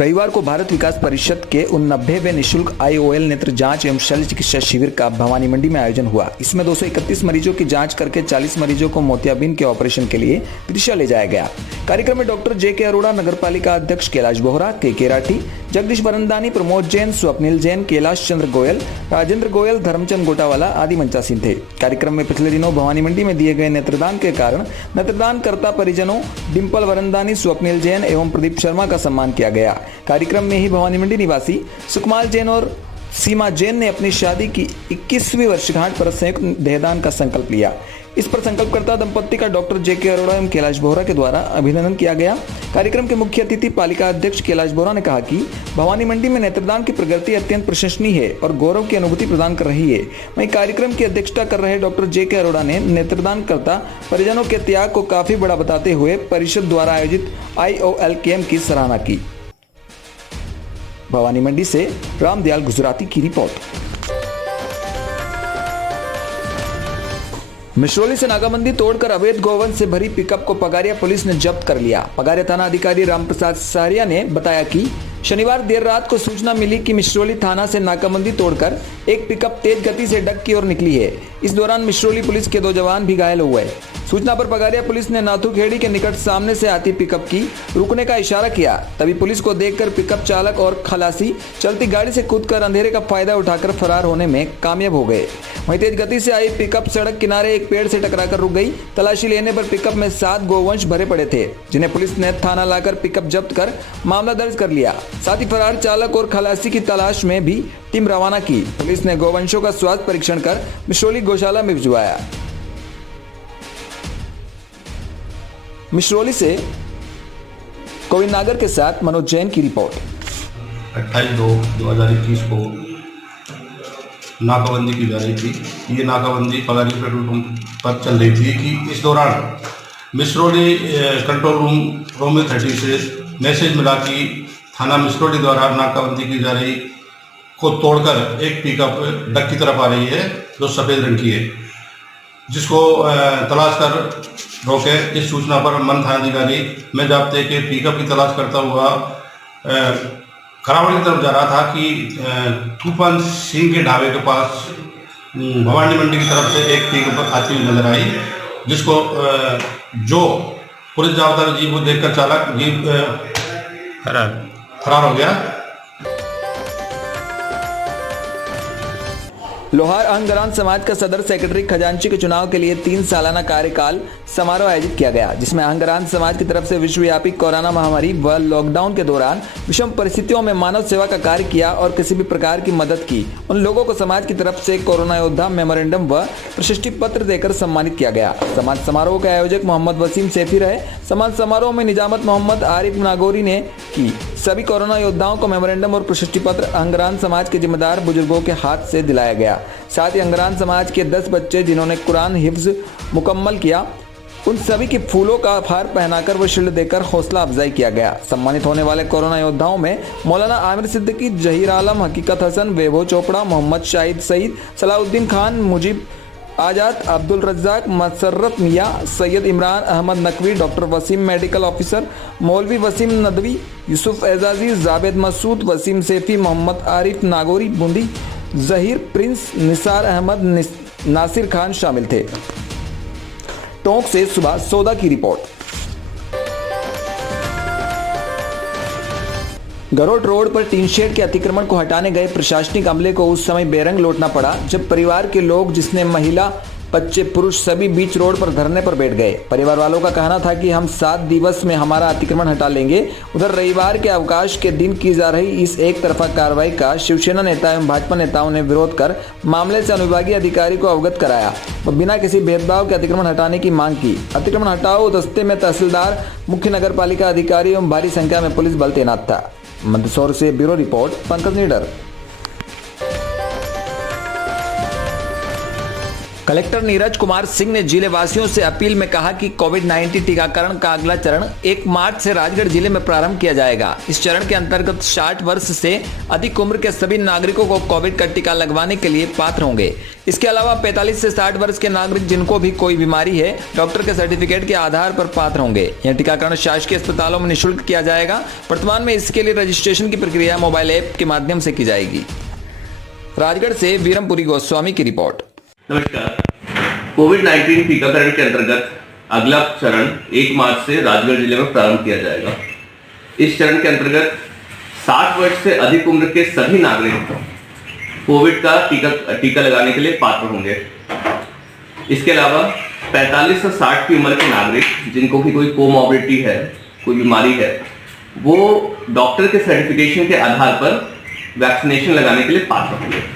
रविवार को भारत विकास परिषद के 89वें निःशुल्क IOL नेत्र जांच एवं शल्य चिकित्सा शिविर का भवानी मंडी में आयोजन हुआ। इसमें 231 मरीजों की जांच करके 40 मरीजों को मोतियाबिंद के ऑपरेशन के लिए विदिशा ले जाया गया। कार्यक्रम में डॉक्टर JK अरोड़ा, नगर पालिका अध्यक्ष कैलाश बोहरा, KK राठी, जगदीश वरंदानी, प्रमोद जैन, स्वप्निल जैन, कैलाश चंद्र गोयल, राजेंद्र गोयल, धर्मचंद गोटावाला आदि मंचासीन थे। कार्यक्रम में पिछले दिनों भवानी मंडी में दिए गए नेत्रदान के कारण नेत्रदान कर्ता परिजनों डिम्पल वरंदानी, स्वप्निल जैन एवं प्रदीप शर्मा का सम्मान किया गया। कार्यक्रम में ही भवानी मंडी निवासी सुकमाल जैन और सीमा जैन ने अपनी शादी की 21वीं वर्षगांठ पर संयुक्त देहदान का संकल्प लिया। इस पर संकल्पकर्ता दंपत्ति का डॉक्टर JK अरोड़ा एवं कैलाश बोहरा के द्वारा अभिनंदन किया गया। कार्यक्रम के मुख्य अतिथि पालिका अध्यक्ष कैलाश बोहरा ने कहा कि भवानी मंडी में नेत्रदान की प्रगति अत्यंत प्रशंसनीय है और गौरव की अनुभूति प्रदान कर रही है। वहीं कार्यक्रम की अध्यक्षता कर रहे डॉक्टर JK अरोड़ा ने नेत्रदान करता परिजनों के त्याग को काफी बड़ा बताते हुए परिषद द्वारा आयोजित IOL कैंप की सराहना की। भवानी मंडी से रामदयाल गुजराती की रिपोर्ट। मिश्रौली से नाकाबंदी तोड़कर अवैध गोवंश से भरी पिकअप को पगारिया पुलिस ने जब्त कर लिया। पगारिया थाना अधिकारी रामप्रसाद सहारिया ने बताया कि शनिवार देर रात को सूचना मिली कि मिश्रौली थाना से नाकाबंदी तोड़कर एक पिकअप तेज गति से डग की ओर निकली है। इस दौरान मिश्रौली पुलिस के 2 जवान भी घायल हुए। सूचना पर पगारिया पुलिस ने नाथूखेड़ी के निकट सामने से आती पिकअप की रुकने का इशारा किया। तभी पुलिस को देखकर पिकअप चालक और खलासी चलती गाड़ी से कूदकर अंधेरे का फायदा उठाकर फरार होने में कामयाब हो गए। वहीं तेज गति से आई पिकअप सड़क किनारे एक पेड़ से टकराकर रुक गई। तलाशी लेने पर पिकअप में 7 गोवंश भरे पड़े थे, जिन्हें पुलिस ने थाना लाकर पिकअप जब्त कर मामला दर्ज कर लिया। साथ ही फरार चालक और खलासी की तलाश में भी टीम रवाना की। पुलिस ने गोवंशों का स्वास्थ्य परीक्षण कर मिश्रौली गौशाला में भिजवाया। मिश्रौली से गोविंद नागर के साथ मनोज जैन की रिपोर्ट। 28/2/2021 को नाकाबंदी की जा रही थी। ये नाकाबंदी पगारिया पेट्रोल पंप पर चल रही थी कि इस दौरान मिश्रौली कंट्रोल रूम रोमिल 30 से मैसेज मिला कि थाना मिश्रौली द्वारा नाकाबंदी की जा रही को तोड़कर एक पिकअप डग की तरफ आ रही है जो सफ़ेद रंग की है, जिसको तलाश कर रोके। इस सूचना पर मन थानाधिकारी में जाब्ते के पिकअप की तलाश करता हुआ खरावड़ी की तरफ जा रहा था कि तूफान सिंह के ढाबे के पास भवानी मंडी की तरफ से एक पिकअप आती हुई नजर आई, जिसको जो पुलिस जाब्ता जीप को देखकर चालक जीप फरार हो गया। लोहार अहंगरान समाज का सदर सेक्रेटरी खजांची के चुनाव के लिए 3 सालाना कार्यकाल समारोह आयोजित किया गया, जिसमें अहंगरान समाज की तरफ से विश्वव्यापी कोरोना महामारी व लॉकडाउन के दौरान विषम परिस्थितियों में मानव सेवा का कार्य किया और किसी भी प्रकार की मदद की उन लोगों को समाज की तरफ से कोरोना योद्धा मेमोरेंडम व प्रशस्ति पत्र देकर सम्मानित किया गया। समाज समारोह के आयोजक मोहम्मद वसीम सैफी रहे। समाज समारोह में निजामत मोहम्मद आरिफ नागौरी ने की। सभी कोरोना योद्धाओं को मेमोरेंडम और प्रशस्ति पत्र अहंगरान समाज के जिम्मेदार बुजुर्गों के हाथ से दिलाया गया। साथ ही अहंगरान समाज के 10 बच्चे जिन्होंने कुरान हिफ्ज मुकम्मल किया, उन सभी की फूलों का हार पहनाकर व शील्ड देकर हौसला अफजाई किया गया। सम्मानित होने वाले कोरोना योद्धाओं में मौलाना आमिर सिद्दीकी, जहीर आलम, हकीकत हसन, वैभव चोपड़ा, मोहम्मद शाहिद सईद, सलाउद्दीन खान, मुजीब आजाद, Abdul Razzaq, Masarrat Miyan, Syed Imran Ahmed Naqvi, doctor Waseem medical officer, Maulvi Waseem Nadvi, Yusuf Ejazi, Javed Masood, Waseem Saifi, Mohammad Arif Nagauri Bundi, Zaheer Prince, Nisar Ahmed, Nasir Khan शामिल थे। टोंक से सुभाष सौदा की रिपोर्ट। गरोट रोड पर टीन शेड के अतिक्रमण को हटाने गए प्रशासनिक अमले को उस समय बेरंग लौटना पड़ा जब परिवार के लोग, जिसने महिला, बच्चे, पुरुष सभी बीच रोड पर धरने पर बैठ गए। परिवार वालों का कहना था कि हम 7 दिवस में हमारा अतिक्रमण हटा लेंगे। उधर रविवार के अवकाश के दिन की जा रही इस एक तरफा कार्रवाई का शिवसेना नेता एवं भाजपा नेताओं ने विरोध कर मामले से अनुविभागीय अधिकारी को अवगत कराया और बिना किसी भेदभाव के अतिक्रमण हटाने की मांग की। अतिक्रमण हटाओ दस्ते में तहसीलदार, मुख्य नगर पालिका अधिकारी एवं भारी संख्या में पुलिस बल तैनात था। मंदसौर से ब्यूरो रिपोर्ट, पंकज निडर। कलेक्टर नीरज कुमार सिंह ने जिले वासियों से अपील में कहा कि कोविड-19 टीकाकरण का अगला चरण 1 मार्च से राजगढ़ जिले में प्रारंभ किया जाएगा। इस चरण के अंतर्गत 60 वर्ष से अधिक उम्र के सभी नागरिकों को कोविड का टीका लगवाने के लिए पात्र होंगे। इसके अलावा 45 से 60 वर्ष के नागरिक जिनको भी कोई बीमारी है डॉक्टर के सर्टिफिकेट के आधार पर पात्र होंगे। यह टीकाकरण शासकीय अस्पतालों में निःशुल्क किया जाएगा। वर्तमान में इसके लिए रजिस्ट्रेशन की प्रक्रिया मोबाइल ऐप के माध्यम से की जाएगी। राजगढ़ से वीरमपुरी गोस्वामी की रिपोर्ट। नमस्कार। कोविड-19 टीकाकरण के अंतर्गत अगला चरण 1 मार्च से राजगढ़ जिले में प्रारंभ किया जाएगा। इस चरण के अंतर्गत 60 वर्ष से अधिक उम्र के सभी नागरिक कोविड का टीका लगाने के लिए पात्र होंगे। इसके अलावा 45 से 60 की उम्र के नागरिक जिनको भी कोई कोमॉर्बिडिटी है, कोई बीमारी है, वो डॉक्टर के सर्टिफिकेशन के आधार पर वैक्सीनेशन लगाने के लिए पात्र होंगे।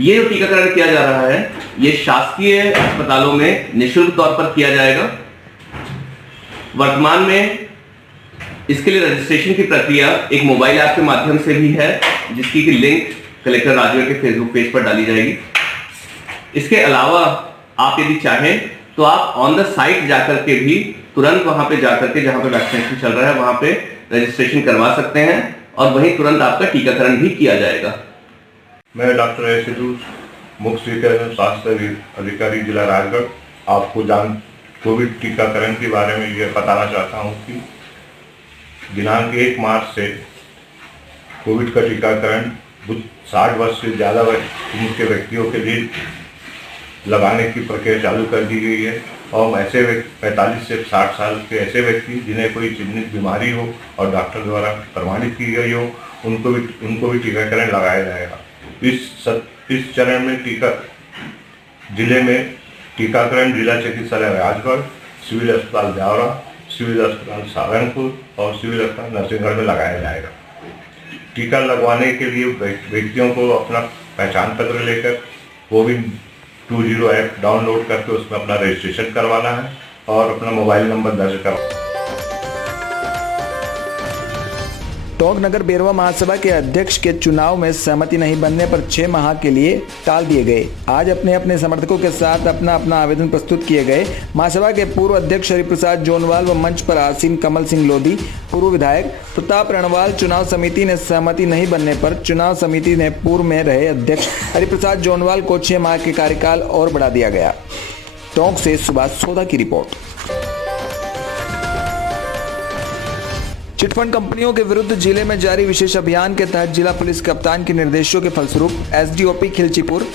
ये जो टीकाकरण किया जा रहा है ये शासकीय अस्पतालों में निःशुल्क तौर पर किया जाएगा। वर्तमान में इसके लिए रजिस्ट्रेशन की प्रक्रिया एक मोबाइल ऐप के माध्यम से भी है, जिसकी की लिंक कलेक्टर राजगढ़ के फेसबुक पेज पर डाली जाएगी। इसके अलावा आप यदि चाहें तो आप ऑन द साइट जाकर के भी तुरंत वहां पे जाकर के जहां पे वैक्सीनेशन चल रहा है वहां पे रजिस्ट्रेशन करवा सकते हैं और वहीं तुरंत आपका टीकाकरण भी किया जाएगा। मैं डॉक्टर ए सिद्धू, मुख्य स्वास्थ्य अधिकारी जिला राजगढ़, आपको कोविड टीकाकरण के बारे में ये बताना चाहता हूँ कि दिनांक 1 मार्च से कोविड का टीकाकरण 60 वर्ष से ज़्यादा उम्र के व्यक्तियों के लिए लगाने की प्रक्रिया चालू कर दी गई है और ऐसे 45 से 60 साल के ऐसे व्यक्ति जिन्हें कोई चिन्हित बीमारी हो और डॉक्टर द्वारा प्रमाणित की गई हो उनको भी टीकाकरण लगाया जाएगा। इस चरण में जिले में टीकाकरण जिला चिकित्सालय राजगढ़, सिविल अस्पताल ब्यावरा, सिविल अस्पताल सारंगपुर और सिविल अस्पताल नरसिंहगढ़ में लगाया जाएगा। टीका लगवाने के लिए व्यक्तियों को अपना पहचान पत्र लेकर कोविन-20 ऐप डाउनलोड करके उसमें अपना रजिस्ट्रेशन करवाना है और अपना मोबाइल नंबर दर्ज करवाना। टोंक नगर बेरवा महासभा के अध्यक्ष के चुनाव में सहमति नहीं बनने पर 6 माह के लिए टाल दिए गए। आज अपने अपने समर्थकों के साथ अपना आवेदन प्रस्तुत किए गए। महासभा के पूर्व अध्यक्ष हरिप्रसाद जोनवाल व मंच पर आसीन कमल सिंह लोधी, पूर्व विधायक प्रताप रणवाल, चुनाव समिति ने सहमति नहीं बनने पर चुनाव समिति ने पूर्व में रहे अध्यक्ष हरिप्रसाद जोनवाल को 6 माह के कार्यकाल और बढ़ा दिया गया। टोंक से सुभाष सोधा की रिपोर्ट। चिटफंड कंपनियों के विरुद्ध जिले में जारी विशेष अभियान के तहत जिला पुलिस कप्तान के निर्देशों के फलस्वरूप एसडीओपी खिलचीपुर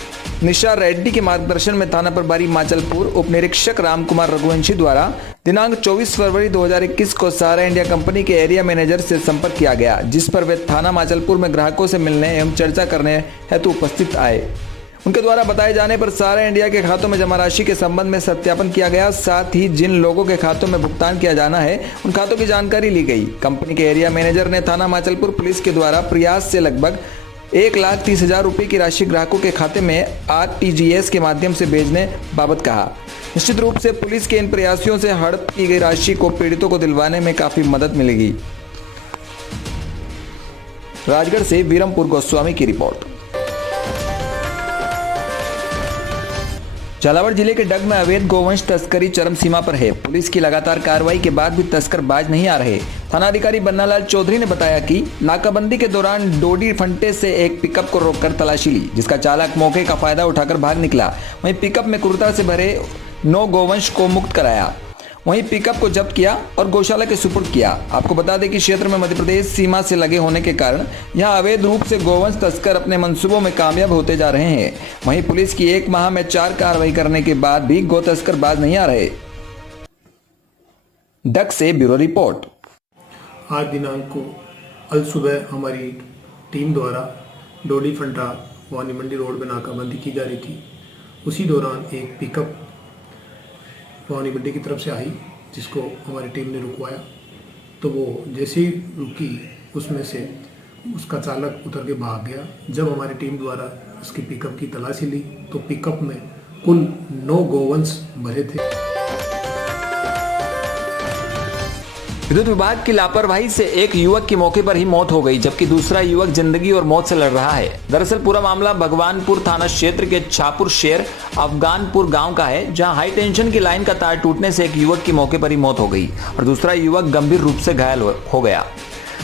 निशा रेड्डी के मार्गदर्शन में थाना प्रभारी माचलपुर उप निरीक्षक रामकुमार रघुवंशी द्वारा दिनांक 24 फरवरी 2021 को सहारा इंडिया कंपनी के एरिया मैनेजर से संपर्क किया गया, जिस पर वे थाना माचलपुर में ग्राहकों से मिलने एवं चर्चा करने हेतु उपस्थित आए। उनके द्वारा बताए जाने पर सहारा इंडिया के खातों में जमा राशि के संबंध में सत्यापन किया गया। साथ ही जिन लोगों के खातों में भुगतान किया जाना है उन खातों की जानकारी ली गई। कंपनी के एरिया मैनेजर ने थाना माचलपुर पुलिस के द्वारा प्रयास से लगभग 1,30,000 रुपये की राशि ग्राहकों के खाते में RTGS के माध्यम से भेजने बाबत कहा। निश्चित रूप से पुलिस के इन प्रयासों से हड़प की गई राशि को पीड़ितों को दिलवाने में काफी मदद मिलेगी। राजगढ़ से वीरमपुर गोस्वामी की रिपोर्ट। झालावाड़ जिले के डग में अवैध गोवंश तस्करी चरम सीमा पर है। पुलिस की लगातार कार्रवाई के बाद भी तस्कर बाज नहीं आ रहे। थानाधिकारी बन्नालाल चौधरी ने बताया कि नाकाबंदी के दौरान डोडी फंटे से एक पिकअप को रोककर तलाशी ली, जिसका चालक मौके का फायदा उठाकर भाग निकला। वहीं पिकअप में क्रूरता से भरे 9 गोवंश को मुक्त कराया। वहीं पिकअप को जब्त किया और गौशाला के सुपुर्द किया। आपको बता दें कि क्षेत्र में मध्य प्रदेश सीमा से लगे होने के कारण यहां अवैध रूप से गोवंश तस्कर अपने मंसूबों में कामयाब होते जा रहे हैं। वहीं पुलिस की 1 माह में 4 कार्रवाई करने के बाद भी गो तस्कर बाज नहीं आ रहे। डक से ब्यूरो रिपोर्ट। आज दिनांक को अल सुबह हमारी टीम द्वारा डोडी फंटा वानी मंडी रोड में नाकाबंदी की जा रही थी। उसी दौरान एक पिकअप वानी मंडी की तरफ से आई, जिसको हमारी टीम ने रुकवाया। तो वो जैसे ही रुकी उसमें से उसका चालक उतर के भाग गया। जब हमारी टीम द्वारा उसकी पिकअप की तलाशी ली तो पिकअप में कुल 9 गोवंश भरे थे। विद्युत विभाग की लापरवाही से एक युवक की मौके पर ही मौत हो गई, जबकि दूसरा युवक जिंदगी और मौत से लड़ रहा है। दरअसल पूरा मामला भगवानपुर थाना क्षेत्र के छापुर शेर अफगानपुर गांव का है, जहां हाई टेंशन की लाइन का तार टूटने से एक युवक की मौके पर ही मौत हो गई और दूसरा युवक गंभीर रूप से घायल हो गया।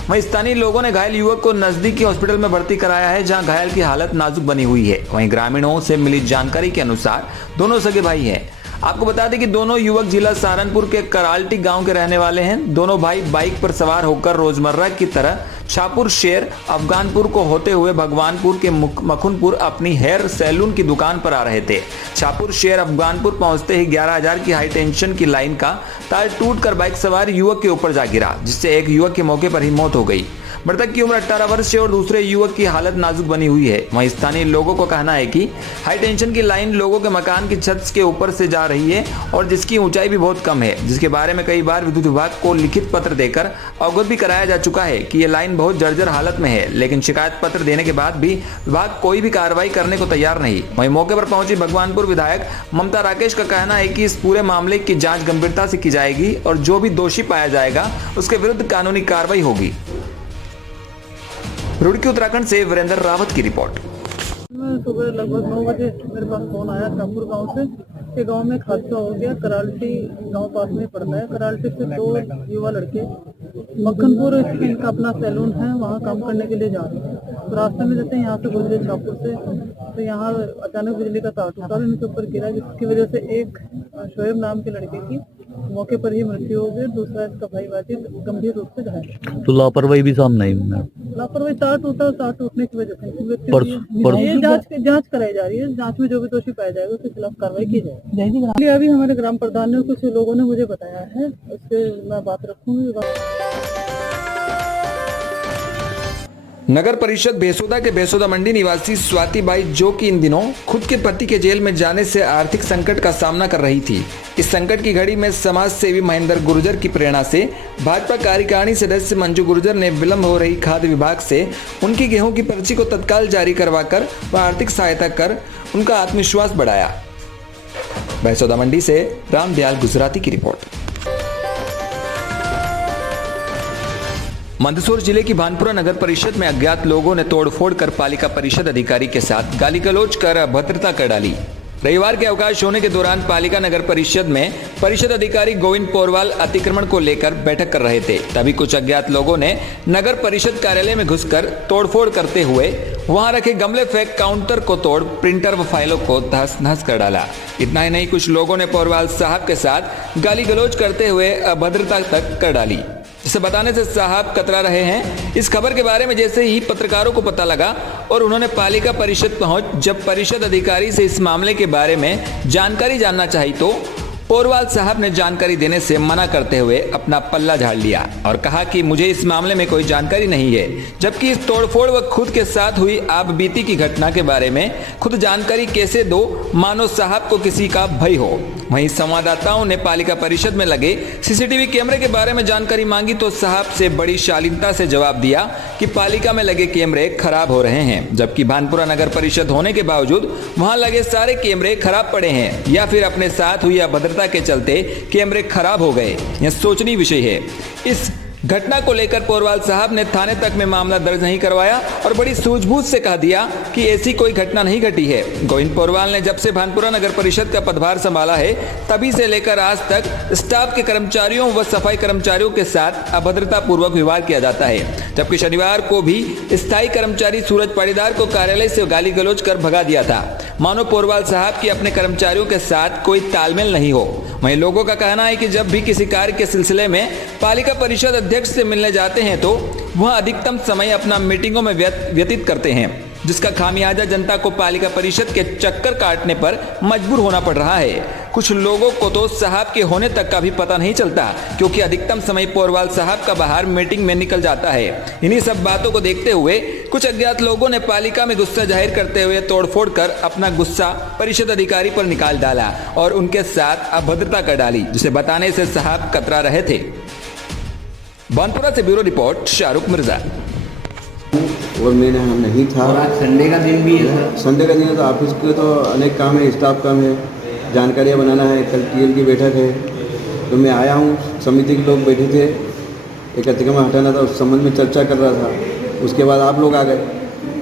वहीं स्थानीय लोगों ने घायल युवक को नजदीकी हॉस्पिटल में भर्ती कराया है, जहां घायल की हालत नाजुक बनी हुई है। वहीं ग्रामीणों से मिली जानकारी के अनुसार दोनों सगे भाई हैं। आपको बता दें कि दोनों युवक जिला सहारनपुर के कराल्टी गांव के रहने वाले हैं। दोनों भाई बाइक पर सवार होकर रोजमर्रा की तरह छापुर शेर अफगानपुर को होते हुए भगवानपुर के मखुनपुर अपनी हेयर सैलून की दुकान पर आ रहे थे। छापुर शेर अफगानपुर पहुंचते ही 11,000 की हाई टेंशन की लाइन का तार टूटकर बाइक सवार युवक के ऊपर जा गिरा, जिससे एक युवक की मौके पर ही मौत हो गई। मृतक की उम्र 18 वर्ष है और दूसरे युवक की हालत नाजुक बनी हुई है। वहीं स्थानीय लोगों का कहना है कि हाई टेंशन की लाइन लोगों के मकान की छत के ऊपर से जा रही है और जिसकी ऊंचाई भी बहुत कम है, जिसके बारे में कई बार विद्युत विभाग को लिखित पत्र देकर अवगत भी कराया जा चुका है कि ये लाइन बहुत जर्जर हालत में है, लेकिन शिकायत पत्र देने के बाद भी विभाग कोई भी कार्रवाई करने को तैयार नहीं। वहीं मौके पर पहुंची भगवानपुर विधायक ममता राकेश का कहना है कि इस पूरे मामले की जांच गंभीरता से की जाएगी और जो भी दोषी पाया जाएगा उसके विरुद्ध कानूनी कार्रवाई होगी। रुड़की उत्तराखंड से वीरेंद्र रावत की रिपोर्ट। मैं सुबह लगभग 9 बजे मेरे पास फोन आया छापुर गांव से कि गांव में एक हादसा हो गया। कराल्टी गांव पास में पड़ता है। कराल्टी से 2 युवा लड़के मक्खनपुर इनका अपना सैलून है, वहां काम करने के लिए जा रहे हैं। तो रास्ते में जैसे यहाँ से गुजरे छापुर से, तो यहाँ अचानक बिजली का तार टूटा और इनके ऊपर गिरा, जिसकी वजह से एक शोएब नाम के लड़के की मौके पर ही मृत्यु हो गई। दूसरा इसका भाई वाजिद गंभीर रूप से घायल। तो लापरवाही भी सामने आई है। लापरवाही तार टूटने की वजह से मृत्यु हुई है। ये जांच कराई जा रही है। जांच में जो भी दोषी पाया जाएगा उसके खिलाफ कार्रवाई की जाएगी। अभी हमारे ग्राम प्रधान ने कुछ लोगों ने मुझे बताया है, उसके मैं बात रखूंगी। नगर परिषद बेसोदा के बेसोदा मंडी निवासी स्वाति बाई, जो कि इन दिनों खुद के पति के जेल में जाने से आर्थिक संकट का सामना कर रही थी। इस संकट की घड़ी में समाज सेवी महेंद्र गुर्जर की प्रेरणा से भाजपा कार्यकारिणी सदस्य मंजू गुर्जर ने विलंब हो रही खाद्य विभाग से उनकी गेहूं की पर्ची को तत्काल जारी करवाकर व आर्थिक सहायता कर उनका आत्मविश्वास बढ़ाया। बेसोदा मंडी से रामदयाल गुजराती की रिपोर्ट। मंदसौर जिले की भानपुरा नगर परिषद में अज्ञात लोगों ने तोड़फोड़ कर पालिका परिषद अधिकारी के साथ गाली गलौज कर अभद्रता कर डाली। रविवार के अवकाश होने के दौरान पालिका नगर परिषद में परिषद अधिकारी गोविंद पोरवाल अतिक्रमण को लेकर बैठक कर रहे थे। तभी कुछ अज्ञात लोगों ने नगर परिषद कार्यालय में घुसकर तोड़फोड़ करते हुए वहां रखे गमले फेंक काउंटर को तोड़ प्रिंटर व फाइलों को तहस नहस कर डाला। इतना ही नहीं, कुछ लोगों ने पोरवाल साहब के साथ गाली गलौज करते हुए अभद्रता तक कर डाली, जिसे बताने से साहब कतरा रहे हैं। इस खबर के बारे में जैसे ही पत्रकारों को पता लगा और उन्होंने पालिका परिषद पहुंच जब परिषद अधिकारी से इस मामले के बारे में जानकारी जानना चाहिए, तो पोरवाल साहब ने जानकारी देने से मना करते हुए अपना पल्ला झाड़ लिया और कहा कि मुझे इस मामले में कोई जानकारी नहीं है, जबकि इस तोड़फोड़ व खुद के साथ हुई आप बीती की घटना के बारे में खुद जानकारी कैसे दो, मानो साहब को किसी का भय हो। वहीं संवाददाताओं ने पालिका परिषद में लगे सीसीटीवी कैमरे के बारे में जानकारी मांगी तो साहब से बड़ी शालीनता से जवाब दिया कि पालिका में लगे कैमरे खराब हो रहे हैं, जबकि भानपुरा नगर परिषद होने के बावजूद वहां लगे सारे कैमरे खराब पड़े हैं या फिर अपने साथ हुई अभद्रता के चलते कैमरे खराब हो गए। यह सोचनीय विषय है। इस घटना को लेकर पोरवाल साहब ने थाने तक में मामला दर्ज नहीं करवाया और बड़ी सूझबूझ से कह दिया कि ऐसी कोई घटना नहीं घटी है। गोविंद पोरवाल ने जब से भानपुरा नगर परिषद का पदभार संभाला है तभी से लेकर आज तक स्टाफ के कर्मचारियों व सफाई कर्मचारियों के साथ अभद्रता पूर्वक व्यवहार किया जाता है, जबकि शनिवार को भी स्थायी कर्मचारी सूरज पाटीदार को कार्यालय से गाली गलौज कर भगा दिया था, मानो पोरवाल साहब की अपने कर्मचारियों के साथ कोई तालमेल नहीं हो। वहीं लोगों का कहना है कि जब भी किसी कार्य के सिलसिले में पालिका परिषद अध्यक्ष से मिलने जाते हैं तो वह अधिकतम समय अपना मीटिंगों में व्यतीत करते हैं, जिसका खामियाजा जनता को पालिका परिषद के चक्कर काटने पर मजबूर होना पड़ रहा है। कुछ लोगों को तो साहब के होने तक का भी पता नहीं चलता, क्योंकि अधिकतम समय पोरवाल साहब का बाहर मीटिंग में निकल जाता है। इन्हीं सब बातों को देखते हुए कुछ अज्ञात लोगों ने पालिका में गुस्सा जाहिर करते हुए तोड़फोड़ कर अपना गुस्सा परिषद अधिकारी पर निकाल डाला और उनके साथ अभद्रता कर डाली, जिसे बताने से साहब कतरा रहे थे। भानपुरा से ब्यूरो रिपोर्ट, शाहरुख मिर्जा। और मैं नहीं था और आज संडे का दिन भी है। संडे का दिन है तो ऑफिस के तो अनेक काम है, स्टाफ काम है, जानकारियाँ बनाना है। कल टीएल की बैठक है तो मैं आया हूँ, समिति के लोग बैठे थे एक अतिक्रमण हटाना था, उस संबंध में चर्चा कर रहा था। उसके बाद आप लोग आ गए।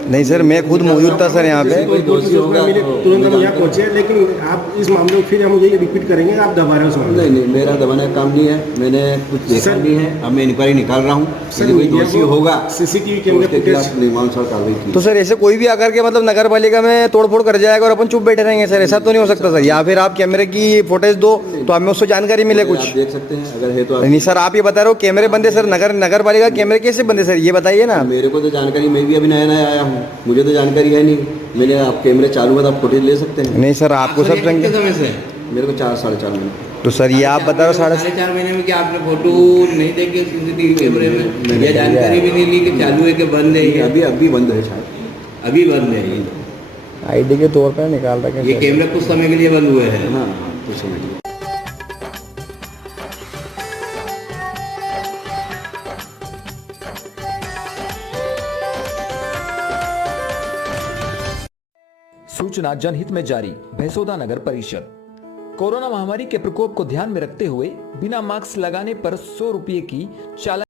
नहीं सर, मैं खुद मौजूद था सर यहाँ पे। कोई दोषी होगा तो तुरंत हम यहाँ पहुँचे, लेकिन आप इस मामले को फिर हम यही रिपीट करेंगे, आप दबा रहे हो उस मामले। नहीं, मेरा दबाने का काम नहीं है। मैंने कुछ देखा नहीं है। अब मैं इंक्वायरी निकाल रहा हूँ। यदि कोई दोषी होगा सीसीटीवी तो कैमरे उसके खिलाफ नियमानुसार कार्रवाई की। तो सर ऐसे कोई भी आकर के मतलब नगर पालिका में तोड़फोड़ कर जाएगा और अपन चुप बैठे रहेंगे सर, ऐसा तो नहीं हो सकता सर। या फिर आप कैमरे की फुटेज दो तो हमें उससे जानकारी मिले कुछ। आप देख सकते हैं, अगर है तो नहीं सर, आप ये बता रहे हो कैमरे बंदे सर, नगर पालिका कैमरे कैसे बंदे सर, ये बताइए ना। मेरे को तो जानकारी, मैं भी अभी नया नया आया हूँ, मुझे तो जानकारी है नहीं। मैंने आप कैमरे चालू है तो आप फुटेज ले सकते हैं। नहीं सर, आपको सब कितने समय से? मेरे को 4 साढ़े 4 महीने। तो सर ये आप बता रहे हो 4.5 महीने में क्या आपने फोटो नहीं देखे सीसीटीवी कैमरे में? या जानकारी भी नहीं ली कि चालू है कि बंद है? ये अभी बंद है शायद। अभी बंद है ये? आईडी के तौर पर निकाल रखे ये कैमरे कुछ समय के लिए बंद हुए हैं? हाँ, कुछ समझ लीजिए। सूचना जनहित में जारी। भैंसोदा नगर परिषद। कोरोना महामारी के प्रकोप को ध्यान में रखते हुए बिना मास्क लगाने पर 100 रुपये की चालान